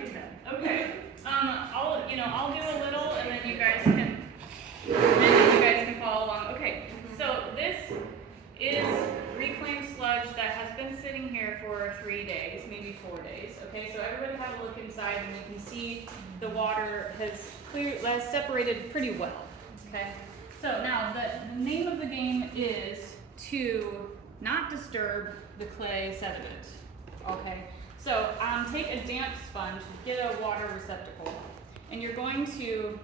read that. Okay. I'll do a little, and then you guys can follow along. Okay. So this is reclaimed sludge that has been sitting here for 3 days, maybe 4 days. Okay. So everybody have a look inside, and you can see the water has separated pretty well. Okay. So now the name of the game is to not disturb the clay sediment. Okay. So take a damp sponge, get a water receptacle, and you're going to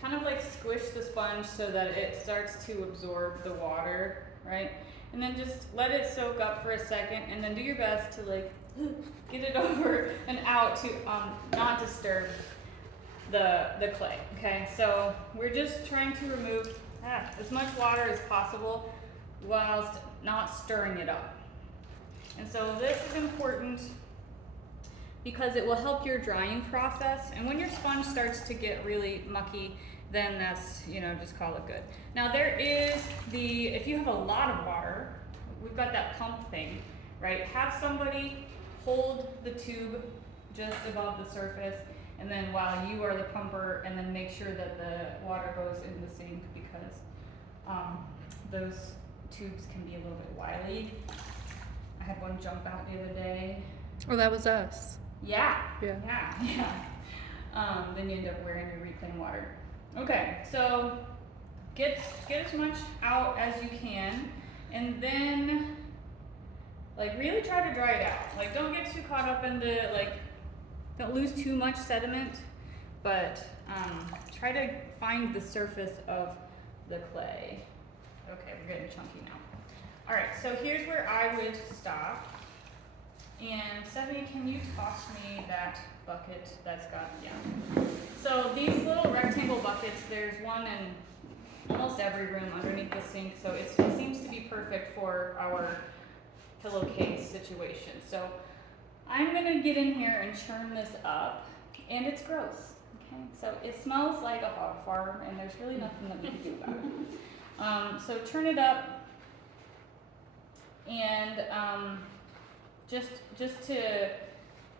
kind of like squish the sponge so that it starts to absorb the water, right? And then just let it soak up for a second, and then do your best to like get it over and out to not disturb the clay. Okay, so we're just trying to remove as much water as possible whilst not stirring it up. And so this is important because it will help your drying process. And when your sponge starts to get really mucky, then that's, just call it good. Now there is if you have a lot of water, we've got that pump thing, right? Have somebody hold the tube just above the surface, and then while you are the pumper, and then make sure that the water goes in the sink, because those tubes can be a little bit wily. I had one jump out the other day. Oh, that was us. Yeah. Then you end up wearing your reclaimed water. Okay, so get as much out as you can, and then really try to dry it out. Don't get too caught up into don't lose too much sediment, but try to find the surface of the clay. Okay, we're getting chunky now. All right, so here's where I would stop. And Stephanie, can you toss me that bucket that's got, So these little rectangle buckets, there's one in almost every room underneath the sink, so it seems to be perfect for our pillowcase situation. So I'm gonna get in here and churn this up, and it's gross, okay? So it smells like a hog farm, and there's really nothing that we can do about it. So turn it up, and just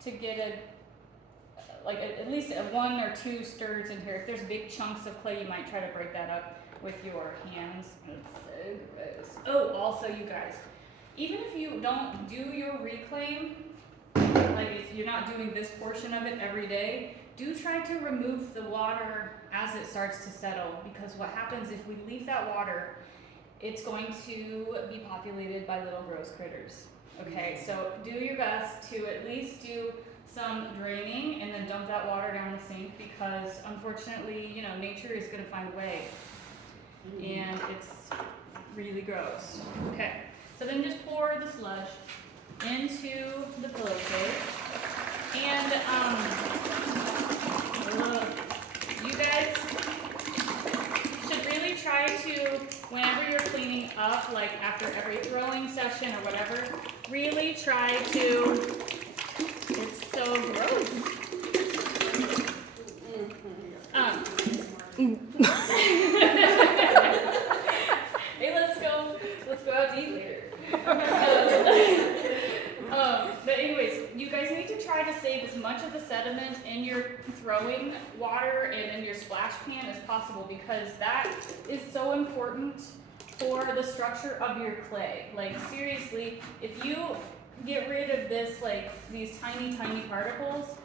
to get at least 1 or 2 stirs in here. If there's big chunks of clay, you might try to break that up with your hands. It's so gross. Oh, also you guys, even if you don't do your reclaim, if you're not doing this portion of it every day, do try to remove the water as it starts to settle, because what happens if we leave that water, it's going to be populated by little gross critters. Okay, so do your best to at least do some draining and then dump that water down the sink, because unfortunately, nature is going to find a way, and it's really gross. Okay, so then just pour the sludge into the pillowcase, and you guys should really try to, whenever you're cleaning up, after every throwing session or whatever, really try to, it's so gross. Hey, let's go out to eat later. But anyways, you guys need to try to save as much of the sediment in your throwing water and in your splash pan as possible, because that is so important for the structure of your clay. Seriously, if you get rid of this, these tiny particles,